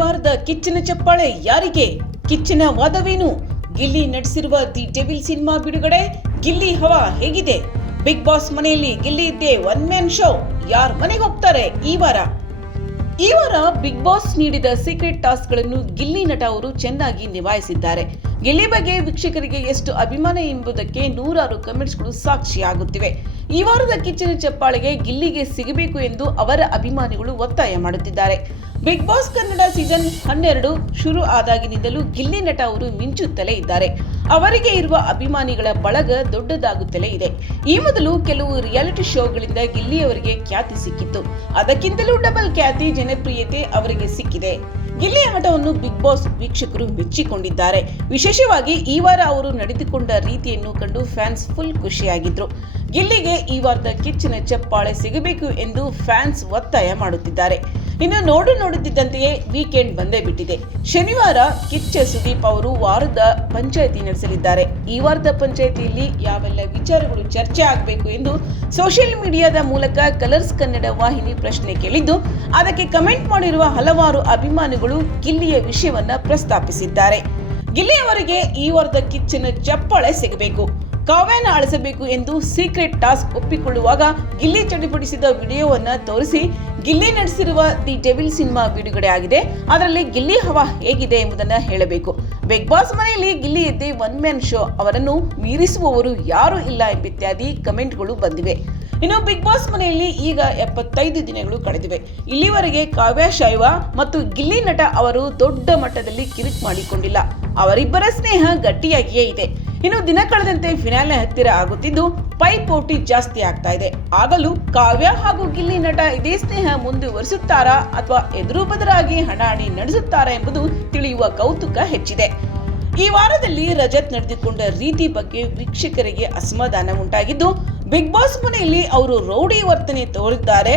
ವಾರದ ಕಿಚ್ಚನ ಚಪ್ಪಾಳೆ ಯಾರಿಗೆ? ಕಿಚ್ಚನ ವಾದವೇನು? ಗಿಲ್ಲಿ ನಟಿಸಿರುವ ದಿ ಡೆವಿಲ್ ಸಿನಿಮಾ ಬಿಡುಗಡೆ. ಗಿಲ್ಲಿ ಹವಾ ಹೇಗಿದೆ? ಬಿಗ್ ಬಾಸ್ ಮನೆಯಲ್ಲಿ ಗಿಲ್ಲಿ ಇದ್ದೇ ಒನ್ ಮ್ಯಾನ್ ಶೋ. ಯಾರ್ ಮನೆಗೆ ಹೋಗ್ತಾರೆ ಈ ವಾರ ಬಿಗ್ ಬಾಸ್ ನೀಡಿದ ಸೀಕ್ರೆಟ್ ಟಾಸ್ಕ್ ಗಳನ್ನು ಗಿಲ್ಲಿ ನಟ ಅವರು ಚೆನ್ನಾಗಿ ನಿಭಾಯಿಸಿದ್ದಾರೆ. ಗಿಲ್ಲಿ ಬಗ್ಗೆ ವೀಕ್ಷಕರಿಗೆ ಎಷ್ಟು ಅಭಿಮಾನ ಎಂಬುದಕ್ಕೆ ನೂರಾರು ಕಮೆಂಟ್ಸ್ಗಳು ಸಾಕ್ಷಿಯಾಗುತ್ತಿವೆ. ಈ ವಾರದ ಕಿಚ್ಚನ ಚಪ್ಪಾಳೆಗೆ ಗಿಲ್ಲಿಗೆ ಸಿಗಬೇಕು ಎಂದು ಅವರ ಅಭಿಮಾನಿಗಳು ಒತ್ತಾಯ ಮಾಡುತ್ತಿದ್ದಾರೆ. ಬಿಗ್ ಬಾಸ್ ಕನ್ನಡ ಸೀಸನ್ 12 ಶುರು ಆದಾಗಿನಿಂದಲೂ ಗಿಲ್ಲಿ ನಟ ಅವರು ಮಿಂಚುತ್ತಲೇ ಇದ್ದಾರೆ. ಅವರಿಗೆ ಇರುವ ಅಭಿಮಾನಿಗಳ ಬಳಗ ದೊಡ್ಡದಾಗುತ್ತಲೇ ಇದೆ. ಈ ಮೊದಲು ಕೆಲವು ರಿಯಾಲಿಟಿ ಶೋಗಳಿಂದ ಗಿಲ್ಲಿ ಅವರಿಗೆ ಖ್ಯಾತಿ ಸಿಕ್ಕಿತ್ತು. ಅದಕ್ಕಿಂತಲೂ ಡಬಲ್ ಖ್ಯಾತಿ, ಜನಪ್ರಿಯತೆ ಅವರಿಗೆ ಸಿಕ್ಕಿದೆ. ಗಿಲ್ಲಿಯ ಆಟವನ್ನು ಬಿಗ್ ಬಾಸ್ ವೀಕ್ಷಕರು ಮೆಚ್ಚಿಕೊಂಡಿದ್ದಾರೆ. ವಿಶೇಷವಾಗಿ ಈ ವಾರ ಅವರು ನಡೆದುಕೊಂಡ ರೀತಿಯನ್ನು ಕಂಡು ಫ್ಯಾನ್ಸ್ ಫುಲ್ ಖುಷಿಯಾಗಿದ್ರು. ಗಿಲ್ಲಿಗೆ ಈ ವಾರದ ಕಿಚ್ಚನ ಚಪ್ಪಾಳೆ ಸಿಗಬೇಕು ಎಂದು ಫ್ಯಾನ್ಸ್ ಒತ್ತಾಯ ಮಾಡುತ್ತಿದ್ದಾರೆ. ಇನ್ನು ನೋಡುತ್ತಿದ್ದಂತೆಯೇ ವೀಕೆಂಡ್ ಬಂದೇ ಬಿಟ್ಟಿದೆ. ಶನಿವಾರ ಕಿಚ್ಚ ಸುದೀಪ್ ಅವರು ವಾರದ ಪಂಚಾಯಿತಿ ನಡೆಸಲಿದ್ದಾರೆ. ಈ ವಾರದ ಪಂಚಾಯಿತಿಯಲ್ಲಿ ಯಾವೆಲ್ಲ ವಿಚಾರಗಳು ಚರ್ಚೆ ಆಗಬೇಕು ಎಂದು ಸೋಷಿಯಲ್ ಮೀಡಿಯಾದ ಮೂಲಕ ಕಲರ್ಸ್ ಕನ್ನಡ ವಾಹಿನಿ ಪ್ರಶ್ನೆ ಕೇಳಿದ್ದು, ಅದಕ್ಕೆ ಕಮೆಂಟ್ ಮಾಡಿರುವ ಹಲವಾರು ಅಭಿಮಾನಿಗಳು ಗಿಲ್ಲಿಯ ವಿಷಯವನ್ನ ಪ್ರಸ್ತಾಪಿಸಿದ್ದಾರೆ. ಗಿಲ್ಲಿ ಅವರಿಗೆ ಈ ವಾರದ ಕಿಚ್ಚನ ಚಪ್ಪಾಳೆ ಸಿಗಬೇಕು, ಕಾವ್ಯನ ಅಳಿಸಬೇಕು ಎಂದು ಸೀಕ್ರೆಟ್ ಟಾಸ್ಕ್ ಒಪ್ಪಿಕೊಳ್ಳುವಾಗ ಗಿಲ್ಲಿ ಚಡಿಪಡಿಸಿದ ವಿಡಿಯೋವನ್ನ ತೋರಿಸಿ ಗಿಲ್ಲಿ ನಡೆಸಿರುವ ದಿ ಡೆವಿಲ್ ಸಿನಿಮಾ ಬಿಡುಗಡೆ ಆಗಿದೆ. ಅದರಲ್ಲಿ ಗಿಲ್ಲಿ ಹವಾ ಹೇಗಿದೆ ಎಂಬುದನ್ನು ಹೇಳಬೇಕು. ಬಿಗ್ ಬಾಸ್ ಮನೆಯಲ್ಲಿ ಗಿಲ್ಲಿ ಇದ್ದೇ ಒನ್ ಮ್ಯಾನ್ ಶೋ. ಅವರನ್ನು ಮೀರಿಸುವವರು ಯಾರು ಇಲ್ಲ ಎಂಬಿತ್ಯಾದಿ ಕಮೆಂಟ್ಗಳು ಬಂದಿವೆ. ಇನ್ನು ಬಿಗ್ ಬಾಸ್ ಮನೆಯಲ್ಲಿ ಈಗ 75 ದಿನಗಳು ಕಳೆದಿವೆ. ಇಲ್ಲಿವರೆಗೆ ಕಾವ್ಯ ಶೈವ ಮತ್ತು ಗಿಲ್ಲಿ ನಟ ಅವರು ದೊಡ್ಡ ಮಟ್ಟದಲ್ಲಿ ಕಿರಿಕ್ ಮಾಡಿಕೊಂಡಿಲ್ಲ. ಅವರಿಬ್ಬರ ಸ್ನೇಹ ಗಟ್ಟಿಯಾಗಿಯೇ ಇದೆ. ಇನ್ನು ದಿನ ಕಳೆದಂತೆ ಫಿನಾಲೆ ಹತ್ತಿರ ಆಗುತ್ತಿದ್ದು ಪೈಪೋಟಿ ಜಾಸ್ತಿ ಆಗ್ತಾ ಇದೆ. ಆಗಲೂ ಕಾವ್ಯ ಹಾಗೂ ಗಿಲ್ಲಿ ನಟ ಇದೇ ಸ್ನೇಹ ಮುಂದುವರಿಸುತ್ತಾರಾ ಅಥವಾ ಎದುರು ಬದರಾಗಿ ಹಣಾಹಣಿ ನಡೆಸುತ್ತಾರಾ ಎಂಬುದು ತಿಳಿಯುವ ಕೌತುಕ ಹೆಚ್ಚಿದೆ. ಈ ವಾರದಲ್ಲಿ ರಜತ್ ನಡೆದುಕೊಂಡ ರೀತಿ ಬಗ್ಗೆ ವೀಕ್ಷಕರಿಗೆ ಅಸಮಾಧಾನ ಉಂಟಾಗಿದ್ದು, ಬಿಗ್ ಬಾಸ್ ಮನೆಯಲ್ಲಿ ಅವರು ರೌಡಿ ವರ್ತನೆ ತೋರಿದ್ದಾರೆ,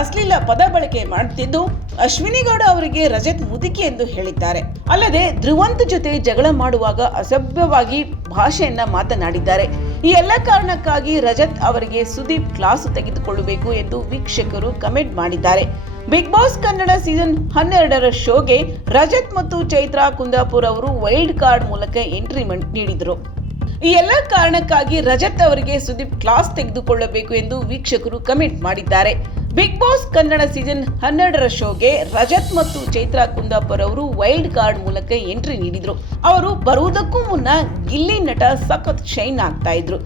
ಅಶ್ಲೀಲ ಪದ ಬಳಕೆ ಮಾಡುತ್ತಿದ್ದು ಅಶ್ವಿನಿ ಗೌಡ ಅವರಿಗೆ ರಜತ್ ಮುದುಕಿ ಎಂದು ಹೇಳಿದ್ದಾರೆ. ಅಲ್ಲದೆ ಧ್ರುವಂತ್ ಜೊತೆ ಜಗಳ ಮಾಡುವಾಗ ಅಸಭ್ಯವಾಗಿ ಭಾಷೆಯನ್ನ ಮಾತನಾಡಿದ್ದಾರೆ. ಈ ಎಲ್ಲ ಕಾರಣಕ್ಕಾಗಿ ರಜತ್ ಅವರಿಗೆ ಸುದೀಪ್ ಕ್ಲಾಸ್ ತೆಗೆದುಕೊಳ್ಳಬೇಕು ಎಂದು ವೀಕ್ಷಕರು ಕಮೆಂಟ್ ಮಾಡಿದ್ದಾರೆ. ಬಿಗ್ ಬಾಸ್ ಕನ್ನಡ ಸೀಸನ್ 12 ಶೋಗೆ ರಜತ್ ಮತ್ತು ಚೈತ್ರಾ ಕುಂದಾಪುರ್ ಅವರು ವೈಲ್ಡ್ ಕಾರ್ಡ್ ಮೂಲಕ ಎಂಟ್ರಿ ನೀಡಿದರು. ಈ ಎಲ್ಲ ಕಾರಣಕ್ಕಾಗಿ ರಜತ್ ಅವರಿಗೆ ಸುದೀಪ್ ಕ್ಲಾಸ್ ತೆಗೆದುಕೊಳ್ಳಬೇಕು ಎಂದು ವೀಕ್ಷಕರು ಕಮೆಂಟ್ ಮಾಡಿದ್ದಾರೆ. ಬಿಗ್ ಬಾಸ್ ಕನ್ನಡ ಸೀಸನ್ 12 ಶೋಗೆ ರಜತ್ ಮತ್ತು ಚೈತ್ರಾ ಕುಂದಾಪುರ್ ಅವರು ವೈಲ್ಡ್ ಕಾರ್ಡ್ ಮೂಲಕ ಎಂಟ್ರಿ ನೀಡಿದ್ರು. ಅವರು ಬರುವುದಕ್ಕೂ ಮುನ್ನ ಗಿಲ್ಲಿ ನಟ ಸಖತ್ ಶೈನ್ ಆಗ್ತಾ ಇದ್ರು.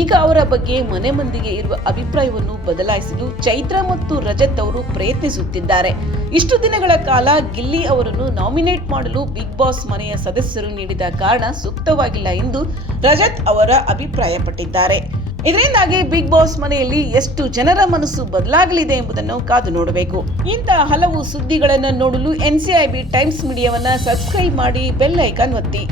ಈಗ ಅವರ ಬಗ್ಗೆ ಮನೆ ಮಂದಿಗೆ ಇರುವ ಅಭಿಪ್ರಾಯವನ್ನು ಬದಲಾಯಿಸಲು ಚೈತ್ರಾ ಮತ್ತು ರಜತ್ ಅವರು ಪ್ರಯತ್ನಿಸುತ್ತಿದ್ದಾರೆ. ಇಷ್ಟು ದಿನಗಳ ಕಾಲ ಗಿಲ್ಲಿ ಅವರನ್ನು ನಾಮಿನೇಟ್ ಮಾಡಲು ಬಿಗ್ ಬಾಸ್ ಮನೆಯ ಸದಸ್ಯರು ನೀಡಿದ ಕಾರಣ ಸೂಕ್ತವಾಗಿಲ್ಲ ಎಂದು ರಜತ್ ಅವರ ಅಭಿಪ್ರಾಯಪಟ್ಟಿದ್ದಾರೆ. ಇದರಿಂದಾಗಿ ಬಿಗ್ ಬಾಸ್ ಮನೆಯಲ್ಲಿ ಎಷ್ಟು ಜನರ ಮನಸ್ಸು ಬದಲಾಗಲಿದೆ ಎಂಬುದನ್ನು ಕಾದು ನೋಡಬೇಕು. ಇಂತಹ ಹಲವು ಸುದ್ದಿಗಳನ್ನು ನೋಡಲು NCIB ಟೈಮ್ಸ್ ಮೀಡಿಯಾವನ್ನ ಸಬ್ಸ್ಕ್ರೈಬ್ ಮಾಡಿ, ಬೆಲ್ ಐಕಾನ್ ಒತ್ತಿ.